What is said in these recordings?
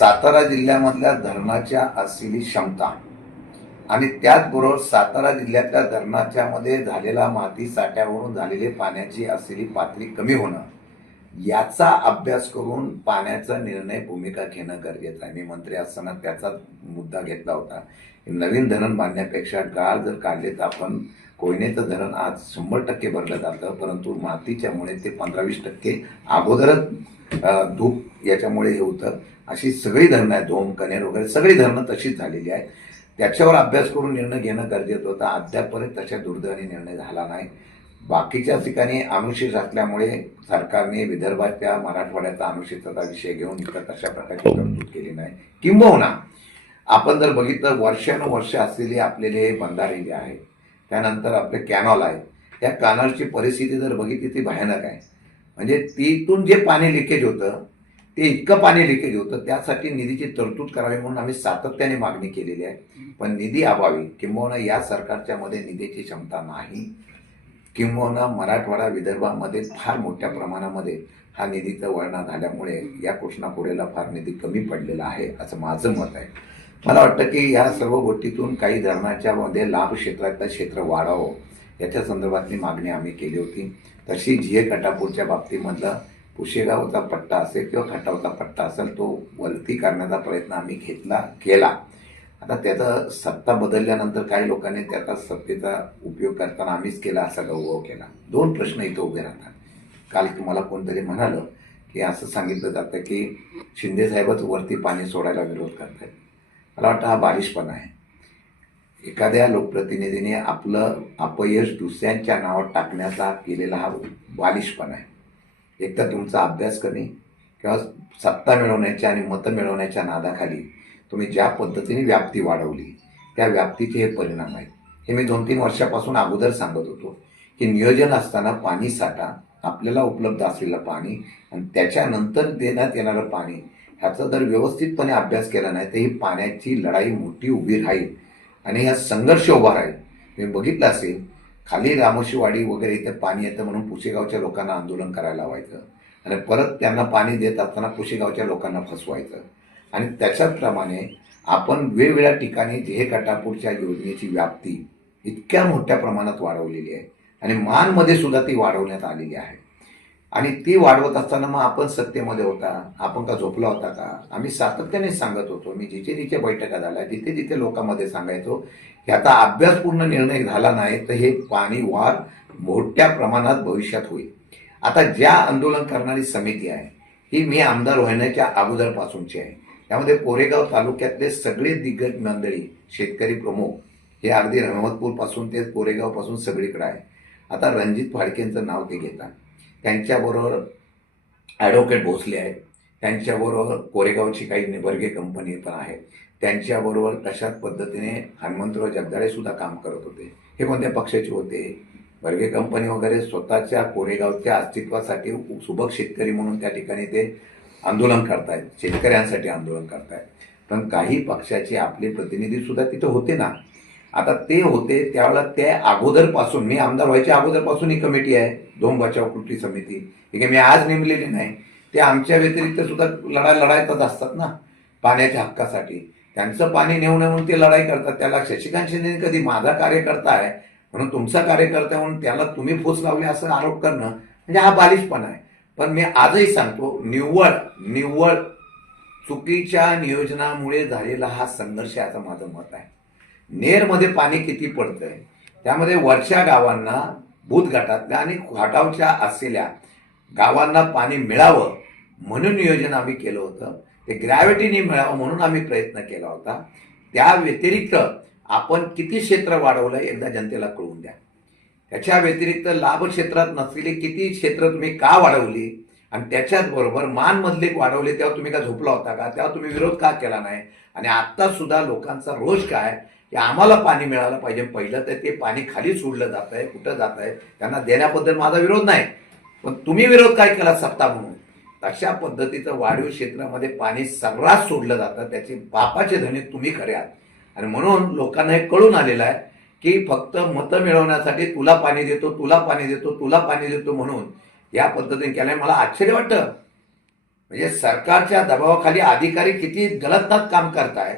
सातारा जिल्ह्यामधल्या धरणाच्या असलेली क्षमता आणि त्याचबरोबर सातारा जिल्ह्यातल्या धरणाच्या मध्ये झालेला माती साठ्यावरून झालेली पाण्याची असलेली पातळी कमी होणं याचा अभ्यास करून पाण्याचा निर्णय भूमिका घेणं गरजेचं आहे. मी मंत्री असताना त्याचा मुद्दा घेतला होता. नवीन धरण बांधण्यापेक्षा गाळ जर काढले तर आपण कोयनेचं धरण आज 100% भरलं जातं, परंतु मातीच्यामुळे ते 15-20% अगोदरच धूप याच्यामुळे हे होतं. अशी सगळी धरणं आहेत, धोम कनेर वगैरे सगळी धरणं तशीच झालेली आहेत. त्याच्यावर अभ्यास करून निर्णय घेणं गरजेचं होतं. अद्यापपर्यंत तशा दुर्दैवाने निर्णय झाला नाही. बाकीच्या ठिकाणी अनुशेष असल्यामुळे सरकारने विदर्भाच्या मराठवाड्याचा अनुशेषाचा विषय घेऊन इतर तशा प्रकारची तरतूद केली नाही. किंबहुना आपण जर बघितलं वर्षानुवर्ष असलेले आपलेले बंधारे जे आहेत, त्यानंतर आपले कॅनॉल आहेत, त्या कॅनॉलची परिस्थिती जर बघितली ती भयानक आहे. म्हणजे तिथून जे पाणी लिकेज होतं ते इतकं पाणी लिकेज होतं, त्यासाठी निधीची तरतूद करावी म्हणून आम्ही सातत्याने मागणी केलेली आहे. पण निधी अभावी किंबहुना या सरकारच्या मध्ये निधीची क्षमता नाही, किंबहुना मराठवाडा विदर्भामध्ये फार मोठ्या प्रमाणामध्ये हा निधीचा वळणा झाल्यामुळे या कृष्णापुरेला फार निधी कमी पडलेला आहे असं माझं मत आहे. मला वाटतं की या सर्व गोष्टीतून काही धरणाच्या मध्ये लाभ क्षेत्रातलं क्षेत्र वाढावं याच्या संदर्भातली मागणी आम्ही केली होती. तशी झिये कटापूरच्या बाबतीमधला पुशेगावचा पट्टा असेल किंवा खटावचा पट्टा असेल तो वरती करण्याचा प्रयत्न आम्ही केला. आता त्याचा सत्ता बदलल्यानंतर काही लोकांनी त्याचा सत्तेचा उपयोग करताना आम्हीच केला असा गौरव केला. दोन प्रश्न इथं उभे राहतात. काल तुम्हाला कोणतरी म्हणालं की असं सांगितलं जातं की शिंदे साहेबच वरती पाणी सोडायला विरोध करतायत. मला वाटतं हा बालिशपणा आहे. एखाद्या लोकप्रतिनिधीने आपलं अपयश दुसऱ्यांच्या नावावर टाकण्याचा केलेला हा बालिशपणा आहे. एक तर तुमचा अभ्यास कमी किंवा सत्ता मिळवण्याच्या आणि मतं मिळवण्याच्या नादाखाली तुम्ही ज्या पद्धतीने व्याप्ती वाढवली त्या व्याप्तीचे हे परिणाम आहेत. हे मी 2-3 वर्षापासून अगोदर सांगत होतो की नियोजन असताना पाणी साठा, आपल्याला उपलब्ध असलेलं पाणी आणि त्याच्यानंतर देण्यात येणारं पाणी ह्याचा जर व्यवस्थितपणे अभ्यास केला नाही तर ही पाण्याची लढाई मोठी उभी राहील आणि ह्या संघर्ष उभा राहील. तुम्ही बघितलं असेल खाली रामोशीवाडी वगैरे इथे पाणी येतं म्हणून पुशेगावच्या लोकांना आंदोलन करायला लावायचं आणि परत त्यांना पाणी देत असताना पुशेगावच्या लोकांना फसवायचं. आणि त्याच्याप्रमाणे आपण वेगवेगळ्या ठिकाणी झिये कटापूरच्या योजनेची व्याप्ती इतक्या मोठ्या प्रमाणात वाढवलेली आहे आणि मानमध्ये सुद्धा ती वाढवण्यात आलेली आहे. आणि ती वाढवत असताना मग आपण सत्तेमध्ये होता, आपण का झोपला होता का? आम्ही सातत्याने सांगत होतो. मी जिथे बैठका झाल्या जिथे लोकांमध्ये सांगायचो की आता अभ्यासपूर्ण निर्णय झाला नाही तर हे पाणी वाढ मोठ्या प्रमाणात भविष्यात होईल. आता ज्या आंदोलन करणारी समिती आहे ही मी आमदार होण्याच्या अगोदरपासूनची आहे. त्यामध्ये कोरेगाव तालुक्यातले सगळे दिग्गज मंडळी, शेतकरी प्रमुख हे अगदी रहमतपूरपासून ते कोरेगावपासून सगळीकडे आहे. आता रणजित फाळकेंचं नाव ते घेतात. त्यांच्याबरोबर ॲडव्होकेट भोसले आहेत, त्यांच्याबरोबर कोरेगावची काही निबर्गे कंपनी पण आहे, त्यांच्याबरोबर तशाच पद्धतीने हनुमंतराव जगदाळे सुद्धा काम करत होते. हे कोणत्या पक्षाचे होते? बर्गे कंपनी वगैरे स्वतःच्या कोरेगावच्या अस्तित्वासाठी सुबक शेतकरी म्हणून त्या ठिकाणी ते आंदोलन करतायत, शेतकऱ्यांसाठी आंदोलन करतायत. पण काही पक्षाचे आपले प्रतिनिधी सुद्धा तिथं होते ना. आता ते होते त्यावेळेला त्या अगोदरपासून, मी आमदार व्हायच्या अगोदरपासून ही कमिटी आहे, धोम बचाव कृती समिती, ही काही मी आज नेमलेली नाही. ते आमच्या व्यतिरिक्त सुद्धा लढायतच असतात ना पाण्याच्या हक्कासाठी. त्यांचं पाणी नेऊ नये म्हणून ते लढाई करतात. त्याला शशिकांत शिंदे कधी माझा कार्यकर्ता आहे म्हणून तुमचा कार्यकर्ता म्हणून त्याला तुम्ही फूस लावले असं आरोप करणं म्हणजे हा बालिशपणा आहे. पण मी आजही सांगतो, निव्वळ चुकीच्या नियोजनामुळे झालेला हा संघर्ष याचं माझं मत आहे. नेरमध्ये पाणी किती पडतंय त्यामध्ये वरच्या गावांना, भूतघाटातल्या आणि घाटावच्या असलेल्या गावांना पाणी मिळावं म्हणून नियोजन आम्ही केलं होतं. ते ग्रॅव्हिटीने मिळावं म्हणून आम्ही प्रयत्न केला होता. त्या व्यतिरिक्त आपण किती क्षेत्र वाढवलं एकदा जनतेला कळवून द्या. त्याच्या व्यतिरिक्त लाभ क्षेत्रात नसलेली किती क्षेत्र तुम्ही का वाढवली आणि त्याच्याच बरोबर मानमधले वाढवले तेव्हा तुम्ही का झोपला होता का? तेव्हा तुम्ही विरोध का केला नाही? आणि आता सुद्धा लोकांचा रोष काय की आम्हाला पाणी मिळालं पाहिजे. पहिलं तर ते पाणी खाली सोडलं जात आहे, कुठं जात आहे त्यांना देण्याबद्दल माझा विरोध नाही, पण तुम्ही विरोध काय केला सत्ता म्हणून? तशा पद्धतीचं वाढीव क्षेत्रामध्ये पाणी सर्रास सोडलं जातं. त्याचे बापाचे धनी तुम्ही खरे आहात. आणि म्हणून लोकांना हे कळून आलेलं आहे की फक्त मतं मिळवण्यासाठी तुला पाणी देतो म्हणून या पद्धतीने केल्याने मला आश्चर्य वाटतं. म्हणजे सरकारच्या दबावाखाली अधिकारी किती गलतनात काम करताय.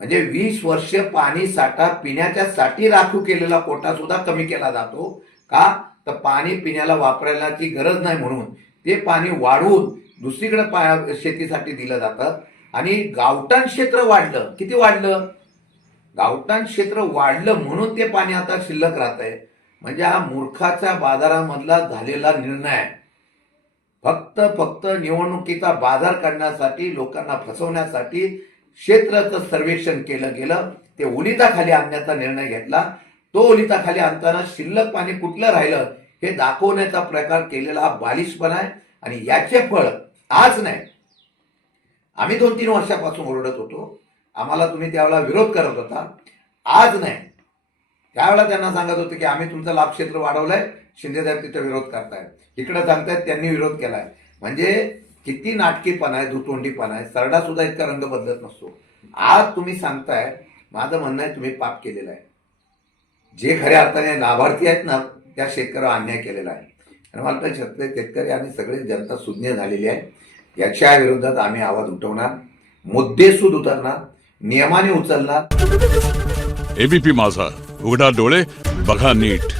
म्हणजे 20 वर्ष पाणी साठा पिण्याच्या साठी राखीव केलेला कोटा सुद्धा कमी केला जातो. का तर पाणी पिण्याला वापरायलाची गरज नाही म्हणून ते पाणी वाढवून दुसरीकडे शेतीसाठी दिलं जातं. आणि गावठाण क्षेत्र वाढलं. किती वाढलं? गावठाण क्षेत्र वाढलं म्हणून ते पाणी आता शिल्लक राहत आहे. म्हणजे हा मूर्खाच्या बाजारामधला झालेला निर्णय आहे. फक्त निवडणुकीचा बाजार काढण्यासाठी, लोकांना फसवण्यासाठी क्षेत्राचं सर्वेक्षण केलं गेलं. ते ओलिताखाली आणण्याचा निर्णय घेतला. तो ओलिताखाली आणताना शिल्लक पाणी कुठलं राहिलं हे दाखवण्याचा प्रकार केलेला हा बालिशपणा आहे. आणि याचे फळ आज नाही, आम्ही 2-3 वर्षापासून ओरडत होतो. आम्हाला तुम्ही त्यावेळेला विरोध करत होता. आज नाही, त्यावेळेला त्यांना सांगत होते की आम्ही तुमचं लाभक्षेत्र वाढवलंय, शिंदेसाहेब तिथे विरोध करताय. इकडे सांगतायत त्यांनी विरोध केलाय. म्हणजे किती नाटकीपणा आहे, दुतोंडीपणा आहे. सरडा सुद्धा इतका रंग बदलत नसतो. आज तुम्ही सांगताय, माझं म्हणणं आहे तुम्ही पाप केलेलं आहे. जे खऱ्या अर्थाने लाभार्थी आहेत ना त्या शेतकऱ्यावर अन्याय केलेला आहे. आणि मला वाटतं शेतकरी आणि सगळी जनता सुज्ञ झालेली आहे. याच्या विरोधात आम्ही आवाज उठवणार, मुद्देसूद उतरणार, नियमाने उचलणार. एबीपी माझा, उघडा डोळे बघा नीट.